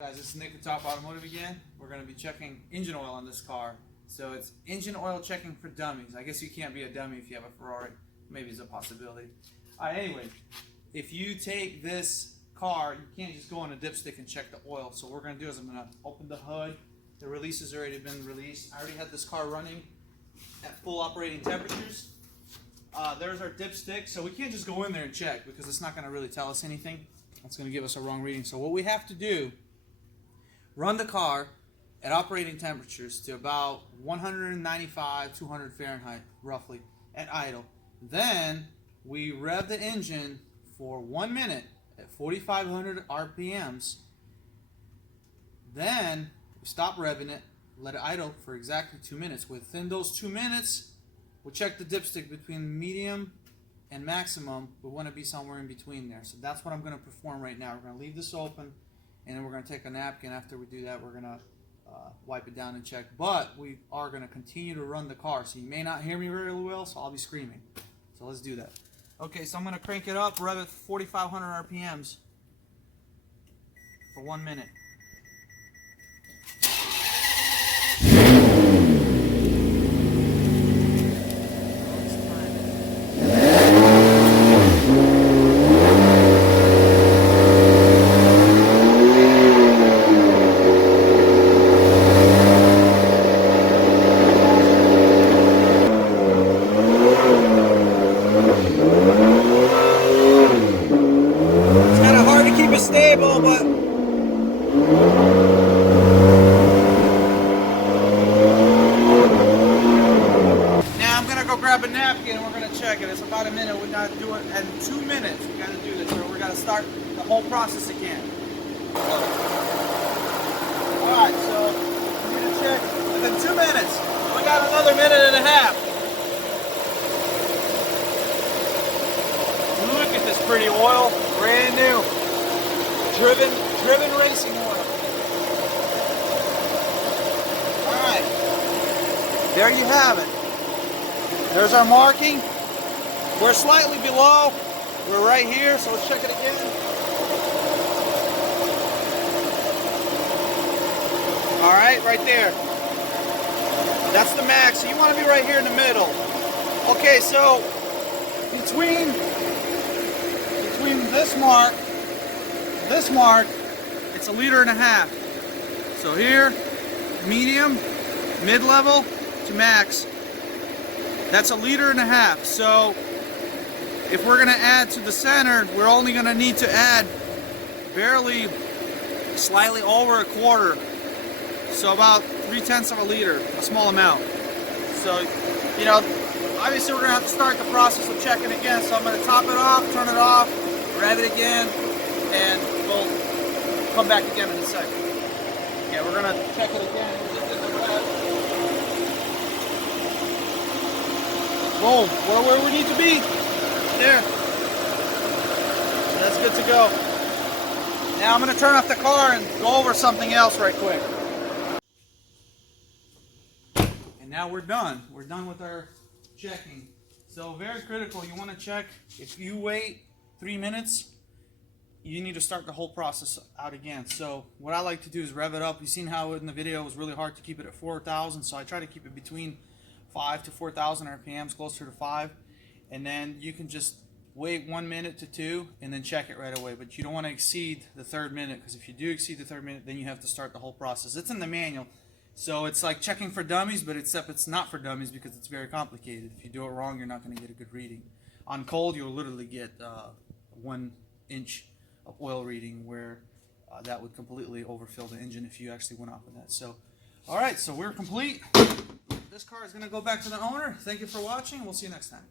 Guys, this is Nick with Top Automotive again. We're going to be checking engine oil on this car. So it's engine oil checking for dummies. I guess you can't be a dummy if you have a Ferrari. Maybe it's a possibility. Anyway, if you take this car, you can't just go on a dipstick and check the oil. So what we're going to do is I'm going to open the hood. The release has already been released. I already had this car running at full operating temperatures. There's our dipstick. So we can't just go in there and check because it's not going to really tell us anything. It's going to give us a wrong reading. So what we have to do, run the car at operating temperatures to about 195, 200 Fahrenheit, roughly, at idle. Then we rev the engine for 1 minute at 4,500 RPMs. Then we stop revving it, let it idle for exactly 2 minutes. Within those 2 minutes, we'll check the dipstick between medium and maximum. We want to be somewhere in between there. So that's what I'm going to perform right now. We're going to leave this open. And then we're going to take a napkin. After we do that, we're going to wipe it down and check. But we are going to continue to run the car. So you may not hear me very well, so I'll be screaming. So let's do that. Okay, so I'm going to crank it up, rev it 4,500 RPMs for 1 minute. Stable, but now I'm gonna go grab a napkin and we're gonna check it. It's about a minute. We gotta do it in 2 minutes. We gotta do this, or we gotta start the whole process again. Alright, so we're gonna check within 2 minutes. We got another minute and a half. Look at this pretty oil, brand new. Driven racing oil. Alright. There you have it. There's our marking. We're slightly below. We're right here, so let's check it again. Alright, right there. That's the max. So you want to be right here in the middle. Okay, so between this mark, it's 1.5 liters. So here, medium, mid-level to max, that's 1.5 liters. So if we're going to add to the center, we're only going to need to add barely, slightly over 1/4. So about 3/10 of a liter, a small amount. So, you know, obviously we're going to have to start the process of checking again. So I'm going to top it off, turn it off, rev it again, and we'll come back again in a second. Yeah, we're gonna check it again. Boom, where we need to be. There. So that's good to go. Now I'm gonna turn off the car and go over something else right quick. And now we're done. We're done with our checking. So very critical, you wanna check. If you wait 3 minutes, you need to start the whole process out again. So what I like to do is rev it up. You've seen how in the video it was really hard to keep it at 4,000, so I try to keep it between 5 to 4,000 RPMs, closer to 5, and then you can just wait 1 minute to 2 and then check it right away. But you don't want to exceed the 3rd minute, because if you do exceed the 3rd minute, then you have to start the whole process. It's in the manual, so it's like checking for dummies, but except it's not for dummies because it's very complicated. If you do it wrong, you're not going to get a good reading. On cold, you'll literally get 1 inch of oil reading, where that would completely overfill the engine if you actually went off of that. So, alright, so we're complete. This car is going to go back to the owner. Thank you for watching. We'll see you next time.